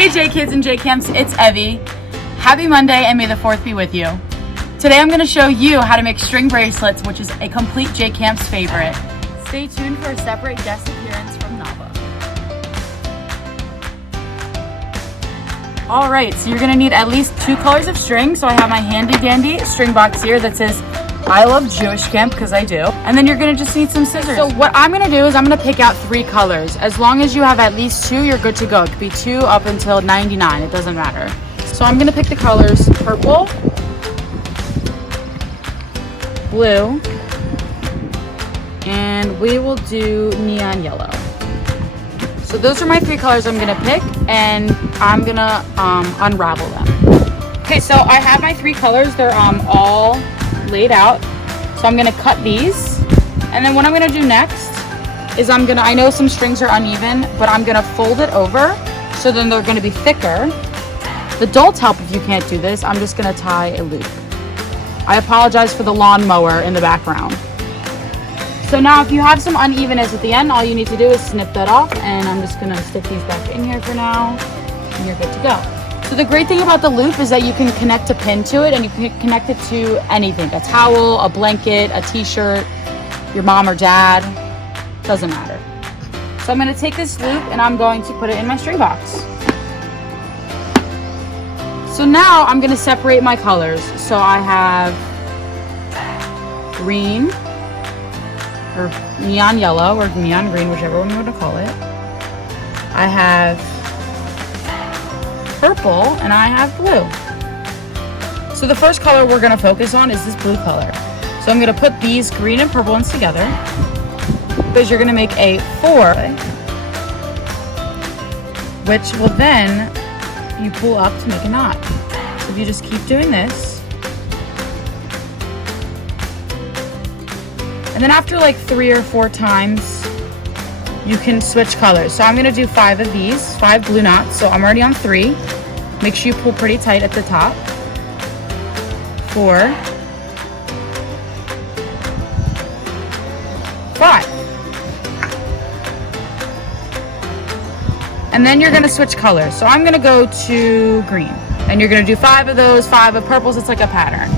Hey J-Kids and J-Camps, it's Evie. Happy Monday and may the 4th be with you. Today I'm going to show you how to make string bracelets, which is a complete J-Camps favorite. Stay tuned for a separate guest appearance from Naava. Alright, so you're going to need at least 2 colors of string. So I have my handy dandy string box here that says I love Jewish camp, because I do. And then you're going to just need some scissors. So what I'm going to do is I'm going to pick out 3 colors. As long as you have at least 2, you're good to go. It could be 2 up until 99. It doesn't matter. So I'm going to pick the colors purple, blue, and we will do neon yellow. So those are my 3 colors I'm going to pick, and I'm going to unravel them. Okay, so I have my 3 colors. They're all laid out. So I'm gonna cut these, and then what I'm gonna do next is I know some strings are uneven, but I'm gonna fold it over so then they're gonna be thicker. The adults help if you can't do this. I'm just gonna tie a loop. I apologize for the lawnmower in the background. So now if you have some unevenness at the end, all you need to do is snip that off, and I'm just gonna stick these back in here for now, and you're good to go. So the great thing about the loop is that you can connect a pin to it, and you can connect it to anything. A towel, a blanket, a t-shirt, your mom or dad, doesn't matter. So I'm gonna take this loop and I'm going to put it in my string box. So now I'm gonna separate my colors. So I have green, or neon yellow, or neon green, whichever one you want to call it. I have purple, and I have blue. So the first color we're going to focus on is this blue color. So I'm going to put these green and purple ones together, because you're going to make a 4, which will then you pull up to make a knot. So if you just keep doing this, and then after like 3 or 4 times you can switch colors. So I'm going to do 5 of these, 5 blue knots. So I'm already on 3. Make sure you pull pretty tight at the top. 4, 5. And then you're going to switch colors. So I'm going to go to green. And you're going to do 5 of those, 5 of purples. It's like a pattern.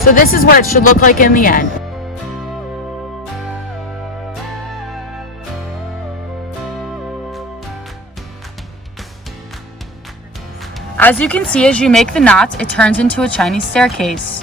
So this is what it should look like in the end. As you can see, as you make the knots, it turns into a Chinese staircase.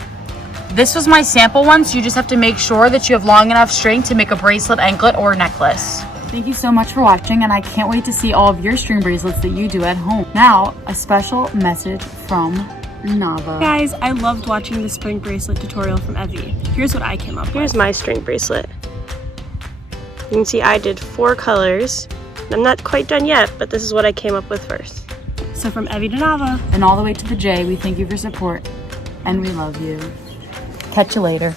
This was my sample one, so you just have to make sure that you have long enough string to make a bracelet, anklet, or necklace. Thank you so much for watching, and I can't wait to see all of your string bracelets that you do at home. Now, a special message from Naava. Guys, I loved watching the spring bracelet tutorial from Evie. Here's what I came up with. Here's my string bracelet. You can see I did 4 colors. I'm not quite done yet, but this is what I came up with first. So from Evie to Naava, and all the way to the J, we thank you for support, and we love you. Catch you later.